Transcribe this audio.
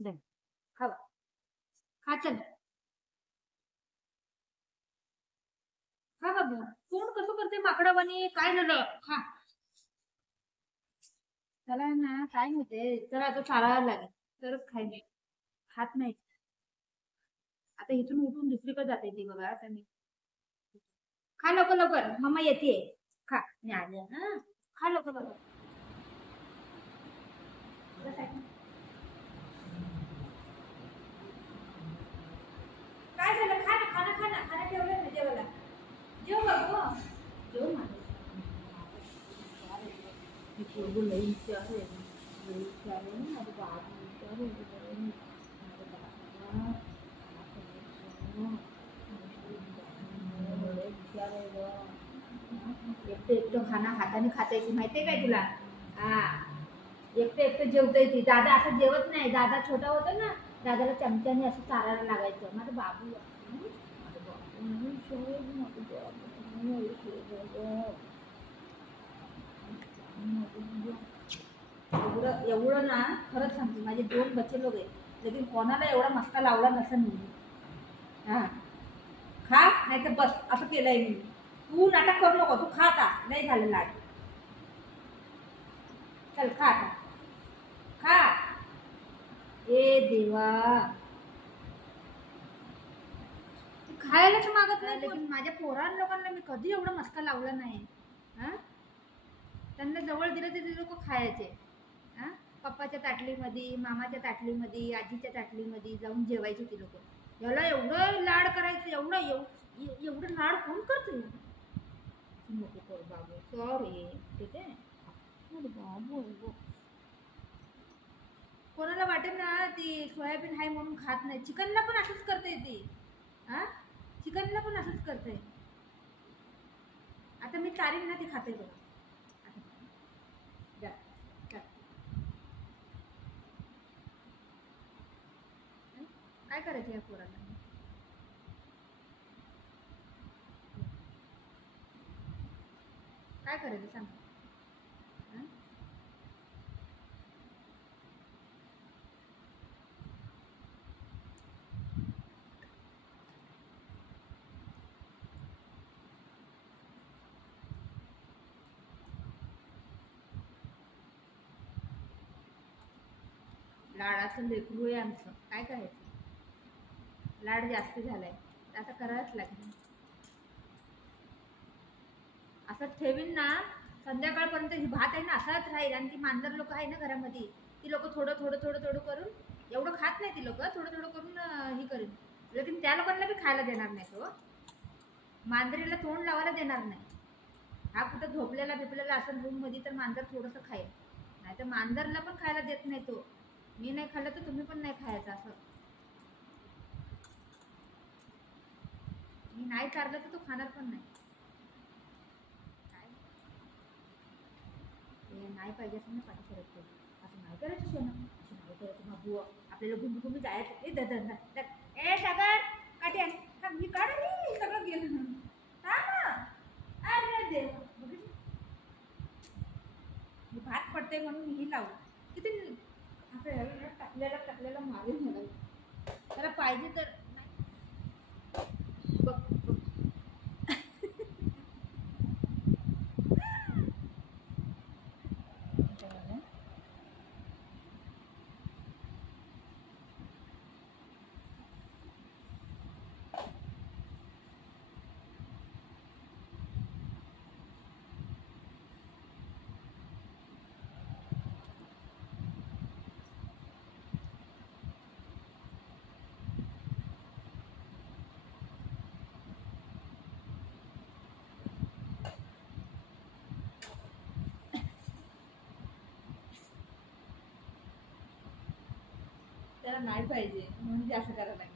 दे खावा खा चल खा बाबू कोण कसं करते माकडावानी काय झालं खा त्याला ना काय होते तर आता चालायला लागेल तरच खायचे खात नाही आता इथून उठून दुसरीकडे जाते ती बघा आता मी खा लवकर लवकर मम्मा येते खा मी आले हा खा लवकर लवकर काय झालं खा ना खाना खाना खाना ठेवलं ना जेवायला जेव बाबू जेव माझं मी पोरगं लई हुशार आहे लई हुशार आहे ना माझं बाबू हुशार आहे लई. माझं बाबा लई हुशार आहे गं. एकटं एकटं खाना हाताने खाता येते माहितीये काय तुला हा एकटं एकटं जेवता येते दादा असं जेवत नाही दादा छोटा होता ना दादाला चमच्याने असं चारायला लागायचं माझं बाबू माझं बाबू हुशार आहे माझं बाबू एवढं एवढं ना खरंच सांगते माझे 2 बच्चे लोक आहेत लेकिन कोणाला एवढा मस्का लावला नसेल मी हा खा नाही तर बस असं केलंय मी तू नाटक करू नको तू खा आता नाही झालं लाड चल खा आता खा ए देवा खायलाच मागत नाही लेकिन माझ्या पोरां लोकांना मी कधी एवढा मस्का लावला नाही हा त्यांना जवळ दिलं तर ते लोक खायचे हा पप्पाच्या ताटलीमध्ये मामाच्या ताटलीमध्ये आजीच्या ताटलीमध्ये जाऊन जेवायचे ती लोक याला एवढं लाड करायचं एवढं लाड कोण करते नको कर बाबू सॉरी ठीक आहे बाबू कोणाला वाटेल ना ती सोयाबीन आहे म्हणून खात नाही चिकनला पण असंच करते ती हा चिकनला पण असंच करते आता मी चारीन ना ती खाते बघा काय करायचं या पोराला काय करायचं सांग लाडाचं लेकरू आहे आमचं काय करायचं लाड जास्त झालाय आता करायलाच लागेल असं ठेवीन ना संध्याकाळपर्यंत ही भात आहे ना असाच राहील आणि ती मांजर लोक आहे ना घरामध्ये ती लोक थोडं थोडं थोडं थोडं करून एवढं खात नाही ती लोक थोडं थोडं करून ही करेन लेकिन त्या लोकांना बी खायला देणार नाही तो मांजरीला तोंड लावायला देणार नाही हा कुठं झोपलेला बिपलेला असं रूम मध्ये तर मांजर थोडंसं खाईल नाही तर मांजरला पण खायला देत नाही तो मी नाही खाल्लं तर तुम्ही पण नाही खायचं असं मी नाही चारलं तर तो खाणार पण नाही नाही पाहिजे असं ना पाणी करत असं नाही करायचं सोनं असं नाही करायचं बाबू आपल्याला घुमी घुमी जायचं ए सागर काठी आण मी काढ सगळं गेलं हा ना अरे देव भात पडते म्हणून मी लावलं किती आपल्याला टाकलेला मारेल मला त्याला पाहिजे तर बघ त्याला नाही पाहिजे म्हणून जास्त करायला लागेल